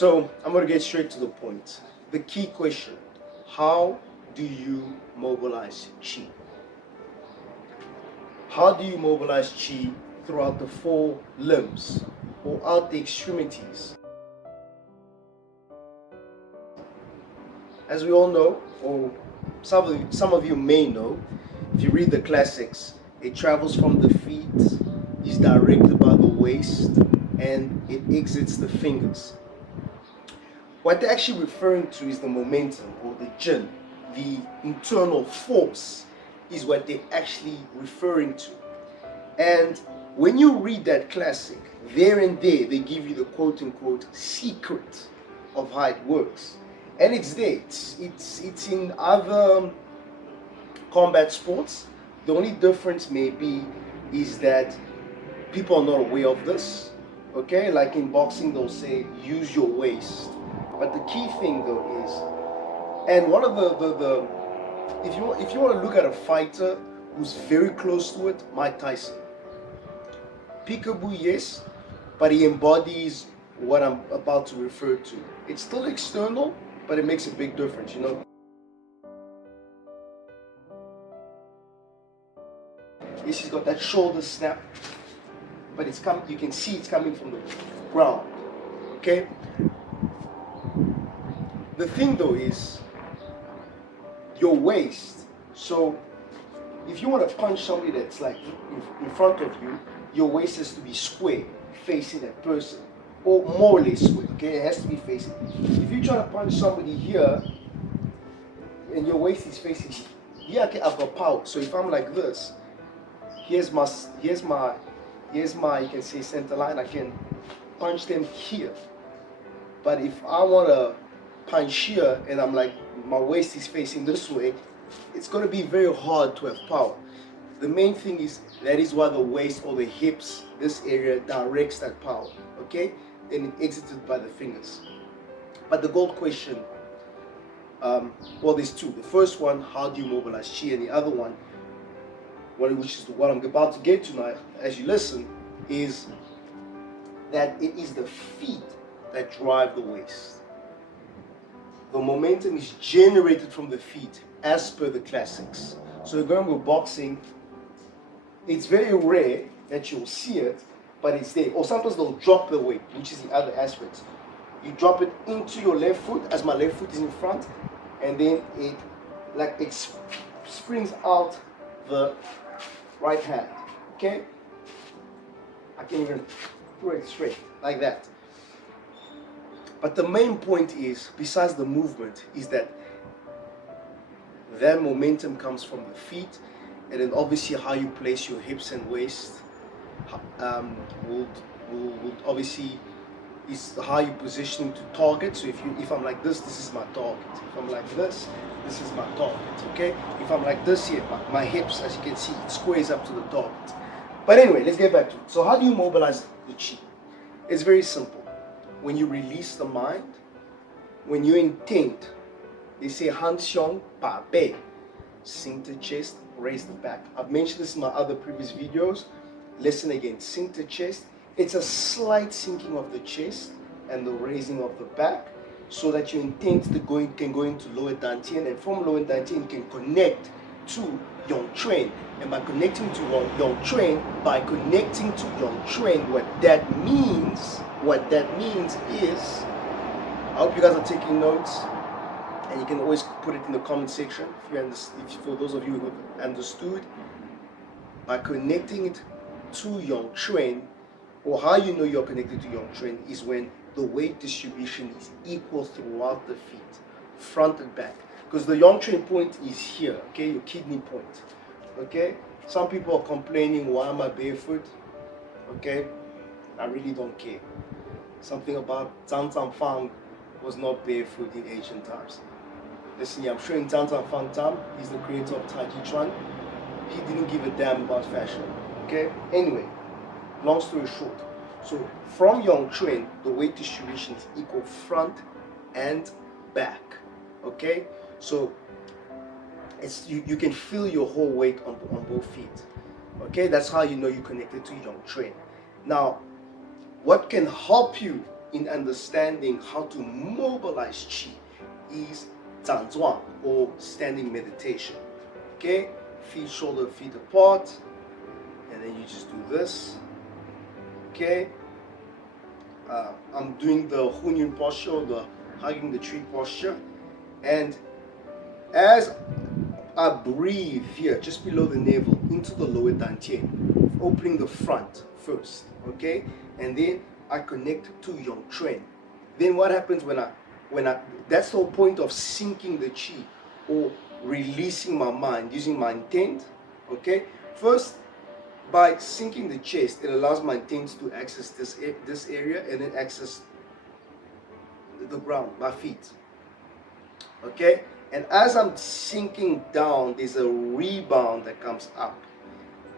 So I'm going to get straight to the point. The key question: how do you mobilize chi? How do you mobilize chi throughout the four limbs or out the extremities? As we all know, or some of you may know, if you read the classics, it travels from the feet, is directed by the waist, and it exits the fingers. What they're actually referring to is the momentum or the Zhan, the internal force is what they're actually referring to. And when you read that classic, there and there they give you the quote-unquote secret of how it works. And it's there. It's in other combat sports. The only difference may be is that people are not aware of this. Okay, like in boxing they'll say use your waist. But the key thing though is, and one of the if you want to look at a fighter who's very close to it, Mike Tyson. Peekaboo, yes, but he embodies what I'm about to refer to. It's still external, but it makes a big difference, you know. Yes, he's got that shoulder snap, but it's come. You can see it's coming from the ground. Okay. The thing though is your waist. So if you want to punch somebody that's like in front of you, your waist has to be square, facing that person, or more or less square. Okay, it has to be facing. If you try to punch somebody here, and your waist is facing here, okay, I've got power. So if I'm like this, here's my you can say center line. I can punch them here. But if I want to punch here and I'm like my waist is facing this way, it's going to be very hard to have power. The main thing is that is why the waist or the hips, this area directs that power. Okay, then it exited by the fingers. But the gold question, well, there's two. The first one, how do you mobilize chi, and the other one, which is what I'm about to get to now as you listen, is that it is the feet that drive the waist. The momentum is generated from the feet as per the classics. So going with boxing, it's very rare that you'll see it, but it's there. Or sometimes they'll drop the weight, which is the other aspect. You drop it into your left foot, as my left foot is in front, and then it springs out the right hand. Okay? I can even throw it straight like that. But the main point is, besides the movement, is that momentum comes from the feet, and then obviously how you place your hips and waist will obviously is how you positioning to target. So if I'm like this is my target. If I'm like this is my target. Okay. If I'm like this here, my hips, as you can see, it squares up to the target. But anyway, let's get back to it. So how do you mobilize the chi? It's very simple. When you release the mind, when you intend, they say Han Xiong Pa Bei, sink the chest, raise the back. I've mentioned this in my other previous videos. Listen again, sink the chest. It's a slight sinking of the chest and the raising of the back, so that your intent can go into lower dantian, and from lower dantian can connect to Yongquan. And by connecting to Yongquan, what that means is, I hope you guys are taking notes, and you can always put it in the comment section for those of you who have understood. By connecting it to Yongquan, or how you know you're connected to Yongquan, is when the weight distribution is equal throughout the feet, front and back. Because the Yongquan point is here, okay, your kidney point. Okay, some people are complaining, why am I barefoot? Okay, I really don't care. Something about Zhan Fang was not barefoot in ancient times. Listen, I'm sure in Zhan Fang time, he's the creator of Tai Chi, he didn't give a damn about fashion. Okay, anyway, long story short, so from Yongquan, the weight distribution is equal front and back. Okay, so you can feel your whole weight on both feet. Okay, that's how you know you're connected to Yongquan. Now, what can help you in understanding how to mobilize Qi is Zhuang, or standing meditation. Okay, feet shoulder feet apart, and then you just do this. Okay, I'm doing the Hunyun posture, the hugging the tree posture, and as I breathe here, just below the navel, into the lower dantian, opening the front first, okay, and then I connect to Yongquan. Then what happens when I that's the whole point of sinking the Qi, or releasing my mind, using my intent, okay. First, by sinking the chest, it allows my intent to access this area, and then access the ground, my feet, okay. And as I'm sinking down, there's a rebound that comes up.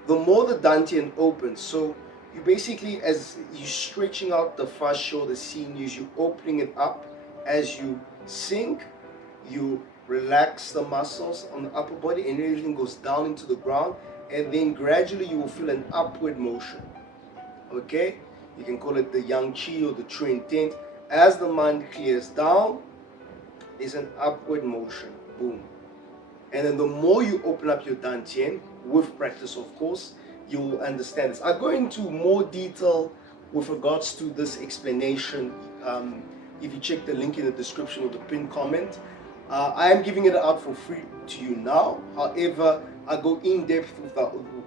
The more the dantian opens, so you basically, as you're stretching out the fascia, the sinews, you're opening it up. As you sink, you relax the muscles on the upper body, and everything goes down into the ground, and then gradually you will feel an upward motion. Okay, you can call it the yang qi or the true intent. As the mind clears down, is an upward motion, boom. And then the more you open up your dantian, with practice of course, you will understand this. I go into more detail with regards to this explanation. If you check the link in the description or the pinned comment, I am giving it out for free to you now. However, I go in depth with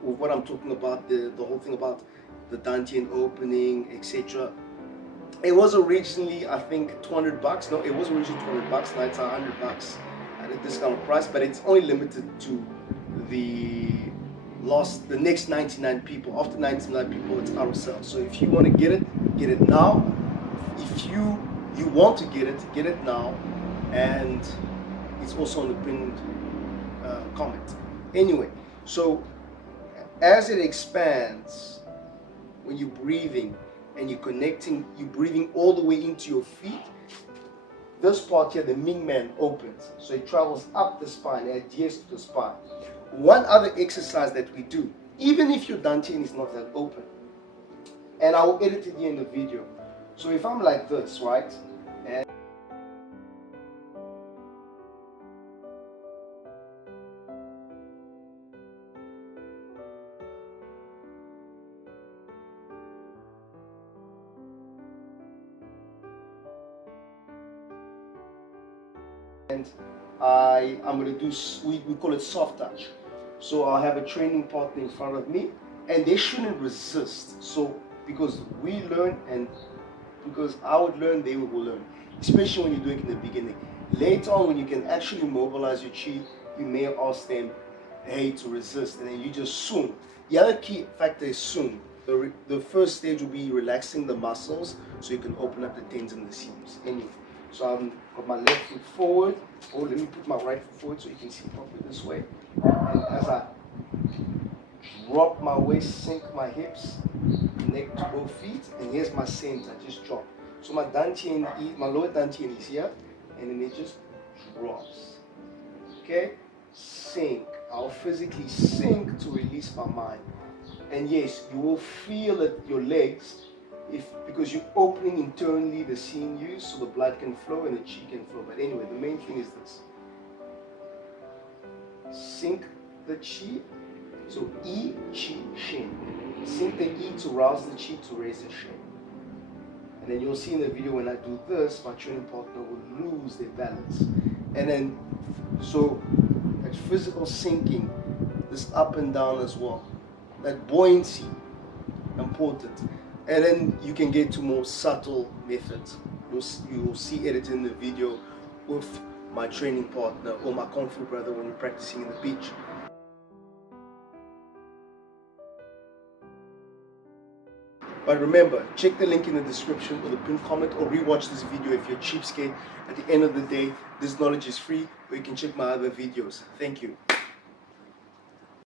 what I'm talking about, the whole thing about the dantian opening, etc. It was originally, I think, 200 bucks. No, it was originally 200 bucks. Now it's 100 bucks at a discount price, but it's only limited to the next 99 people. After 99 people, it's out of sale. So if you want to get it now. If you want to get it now, and it's also on the pinned comment. Anyway, so as it expands, when you're breathing and you're connecting, you're breathing all the way into your feet. This part here, the Ming Man, opens. So it travels up the spine, it adheres to the spine. One other exercise that we do, even if your dantian is not that open, and I will edit it here in the video. So if I'm like this, right? And I'm going to do, we call it soft touch. So I'll have a training partner in front of me, and they shouldn't resist. So because we learn, and because I would learn, they will learn. Especially when you do it in the beginning. Later on, when you can actually mobilize your Qi, you may ask them, hey, to resist, and then you just swing. The other key factor is swing. The first stage will be relaxing the muscles, so you can open up the tendons and the sinews. Anyway. So I'm got my left foot forward. Oh, let me put my right foot forward so you can see properly this way. And as I drop my waist, sink my hips, connect to both feet, and here's my center, just drop. So my dantian, my lower dantian is here, and then it just drops. Okay? Sink. I'll physically sink to release my mind. And yes, you will feel it, your legs, because you're opening internally the sinews so the blood can flow and the Qi can flow. But anyway, the main thing is this. Sink the Qi. So I, Qi, Shin. Sink the I to rouse the Qi, to raise the Shin. And then you'll see in the video when I do this, my training partner will lose their balance. And then, so that physical sinking, this up and down as well. That buoyancy, important. And then you can get to more subtle methods. You will see edited in the video with my training partner or my Kung Fu brother when we're practicing in the beach. But remember, check the link in the description or the pinned comment, or rewatch this video if you're a cheapskate. At the end of the day, this knowledge is free, or you can check my other videos. Thank you.